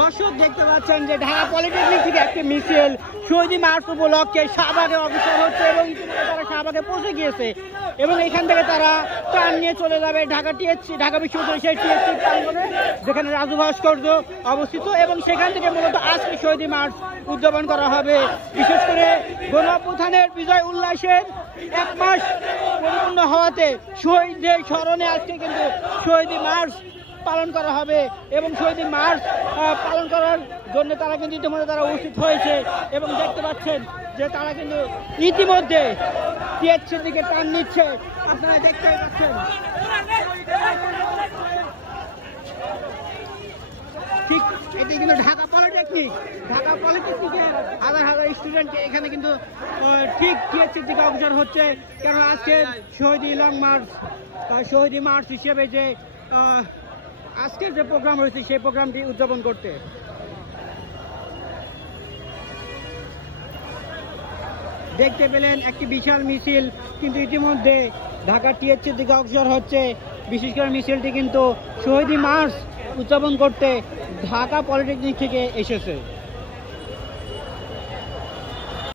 দর্শক দেখতে পাচ্ছেন যে ঢাকা পলিটেকনিক থেকে একটি মিছিল শহীদ মার্চ উপলক্ষে শাহবাগে অগ্রসর হচ্ছে এবং ইতিমধ্যে তারা শাহবাগে পৌঁছে গিয়েছে এবং এখান থেকে তারা ট্রাম নিয়ে চলে যাবে ঢাকা বিশ্ববিদ্যালয় সেই টিএসসি প্রাঙ্গণে যেখানে রাজু ভাস্কর্য অবস্থিত এবং সেখান থেকে মূলত আজকে শহীদ মার্চ উদযাপন করা হবে। বিশেষ করে গণ অভ্যুত্থানের বিজয় উল্লাসের 1 মাস পরিপূর্ণ হওয়াতে শহীদদের স্মরণে আজকে কিন্তু শহীদ মার্চ পালন করা হবে এবং শহীদ মার্চ পালন করার জন্য তারা কিন্তু ইতিমধ্যে তারা উপস্থিত হয়েছে এবং দেখতে পাচ্ছেন যে তারা কিন্তু ইতিমধ্যে টিএসসির দিকে টান নিচ্ছে, আপনারা দেখতে পাচ্ছেন। ঠিক এটি কিন্তু ঢাকা পলিটেকনিকের হাজার হাজার স্টুডেন্ট এখানে কিন্তু ঠিক টিএসসির দিকে অগ্রসর হচ্ছে, কেন আজকে শহীদ মার্চ হিসেবে যে আজকের যে প্রোগ্রাম হয়েছে সেই প্রোগ্রামটি উদযাপন করতে। দেখতে পেলেন একটি বিশাল মিছিল কিন্তু ইতিমধ্যে ঢাকা টিএসসির দিকে অগ্রসর হচ্ছে। বিশেষ করে মিছিলটি কিন্তু শহীদ মার্চ উদযাপন করতে ঢাকা পলিটেকনিক থেকে এসেছে।